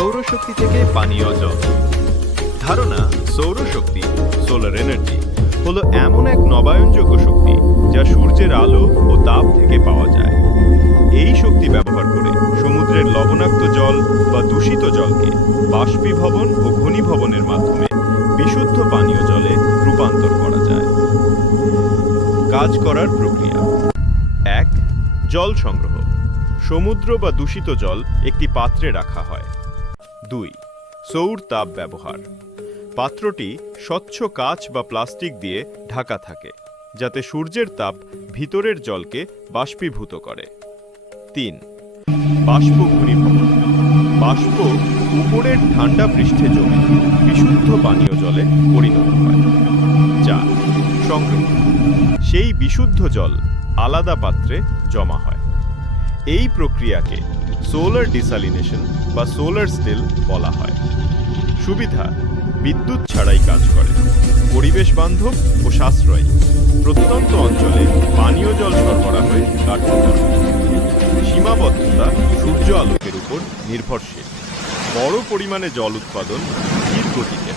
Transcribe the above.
সৌরশক্তি থেকে পানীয় জল। ধারণা, সৌরশক্তি সোলার এনার্জি হলো এমন এক নবায়নযোগ্য শক্তি যা সূর্যের আলো ও তাপ থেকে পাওয়া যায়। এই শক্তি ব্যবহার করে সমুদ্রের লবণাক্ত জল বা দূষিত জলকে বাষ্পীভবন ও ঘনীভবনের মাধ্যমে বিশুদ্ধ পানীয় জলে রূপান্তর করা যায়। কাজ করার প্রক্রিয়া। এক, জল সংগ্রহ। সমুদ্র বা দূষিত জল একটি পাত্রে রাখা হয়। দুই, সৌর তাপ ব্যবহার। পাত্রটি স্বচ্ছ কাচ বা প্লাস্টিক দিয়ে ঢাকা থাকে, যাতে সূর্যের তাপ ভিতরের জলকে বাষ্পীভূত করে। তিন, বাষ্প ঘনীভবন বাষ্প উপরের ঠান্ডা পৃষ্ঠে জমে বিশুদ্ধ পানীয় জলে পরিণত হয়। চার সংগ্রহ সেই বিশুদ্ধ জল আলাদা পাত্রে জমা হয়। এই প্রক্রিয়াকে সোলার ডিসালিনেশন বা সোলার স্টিল বলা হয়। সুবিধা, বিদ্যুৎ ছাড়াই কাজ করে, পরিবেশ বান্ধব ও সাশ্রয়। প্রত্যন্ত অঞ্চলে পানীয় জল সরবরাহে কার্যকর। সীমাবদ্ধতা সূর্য আলোকের উপর নির্ভরশীল। বড় পরিমাণে জল উৎপাদন ধীর গতিতে